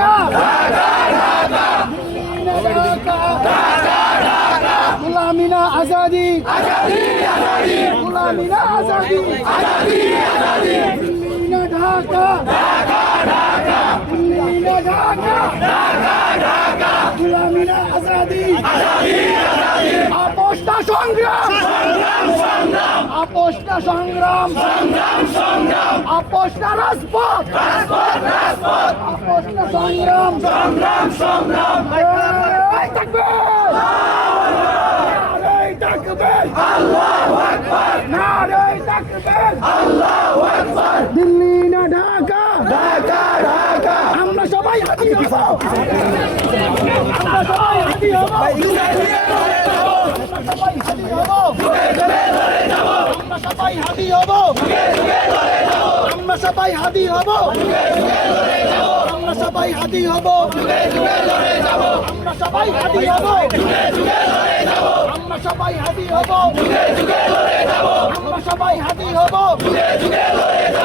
ঢাকা गुलामी ना आजादी गुलामी ना आजादी दिल्ली ना ढाका दिल्ली ना ढाका गुलामी ना आजादी আপোষ না সংগ্রাম আপোষ না সংগ্রাম আপোষ না রাজপথ আপোষ না সংগ্রাম দিল্লি না ঢাকা আমরা সবাই হাতি হব আমরা সবাই হাতি হব আমরা সবাই হাতি হব আমরা সবাই হাতি হব আমরা সবাই হাতি হব আমরা সবাই হাতি হব আমরা সবাই হাতি হব আমরা সবাই হাতি হব